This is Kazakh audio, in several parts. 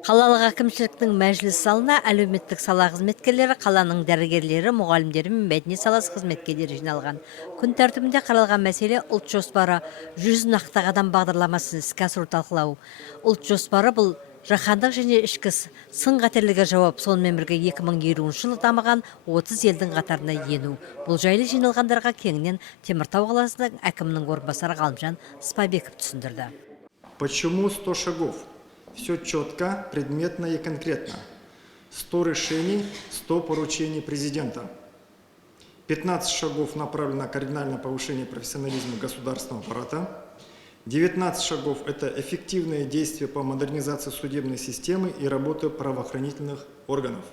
Қалалық әкімшіліктің мәжіліс залына әлеуметтік сала қызметкерлері, қаланың дәрігерлері, мұғалімдері мен мәдениет саласы қызметкерлері жиналған. Күн тәртібінде қаралған мәселе ұлт жоспары 100 нақты қадам бағдарламасын іске асыру талқылау. Ұлт жоспары бұл жаһандық және ішкі сын қатерлерге жауап, сонымен бірге 2050 жылы дамыған 30 елдің қатарына ену. Бұл жайлы жиналғандарға кеңінен Теміртау қаласының әкімінің орынбасары Ғалымжан Спайбеков түсіндірді. Почему 100 шагов? Все четко, предметно и конкретно. 100 решений, 100 поручений президента. 15 шагов направлено на кардинальное повышение профессионализма государственного аппарата. 19 шагов – это эффективные действия по модернизации судебной системы и работы правоохранительных органов.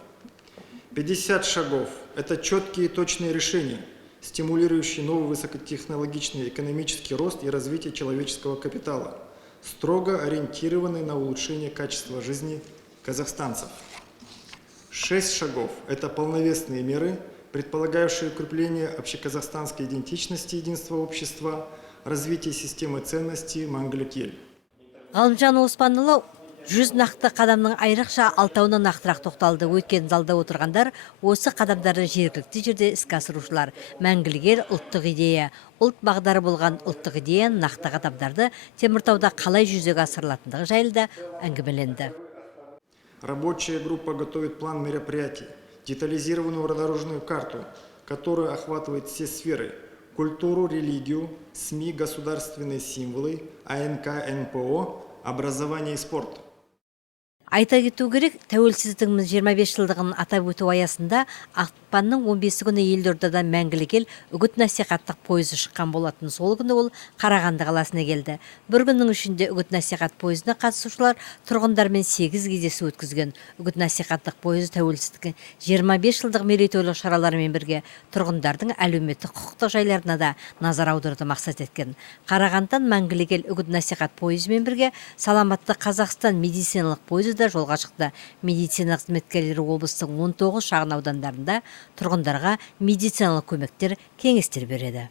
50 шагов – это четкие и точные решения, стимулирующие новый высокотехнологичный экономический рост и развитие человеческого капитала, строго ориентированные на улучшение качества жизни казахстанцев. 6 шагов – это полновесные меры, предполагающие укрепление общеказахстанской идентичности единства общества, развитие системы ценностей Мәңгілік. Ғалымжан Оспанұлы 100 нақты қадамның айрықша алтауына нақтырақ тоқталды. Өткен залда отырғандар осы қадамдарды жергілікті жерде іске асырушылар. Мәңгілік ұлттық идея, ұлт бағдары болған ұлттық идея нақты қадамдарды Теміртауда қалай жүзеге асырылатындығы жайлы да әңгімеленді. Рабочая группа готовит план мероприятий, детализированную дорожную карту, которая охватывает все сферы: культуру, религию, СМИ, государственные символы, АНК, НПО, образование и спорт. Айта кету керек, тәуелсіздігіміз 25 жылдығын атап өту аясында ақпанның 15 күні елордада Мәңгілік ел үгіт-насихаттық пойызы шыққан болатын. Сол күні ол Қарағанды қаласына келді. Бір күннің ішінде үгіт-насихат пойызына қатысушылар тұрғындармен 8 кездесу өткізген. Үгіт-насихаттық пойызы тәуелсіздіктің 25 жылдық мерейтойлық шараларымен бірге тұрғындардың әлеуметтік құқықтық жайларына да назар аударуды мақсат еткен. Қарағандыдан Мәңгілік ел үгіт-насихат пойызымен бірге саламатты Қазақстан медициналық пойызы да жолға шықты. Медицина қызметкерлері облыстың 19 шағын аудандарында тұрғындарға медициналық көмектер, кеңестер береді.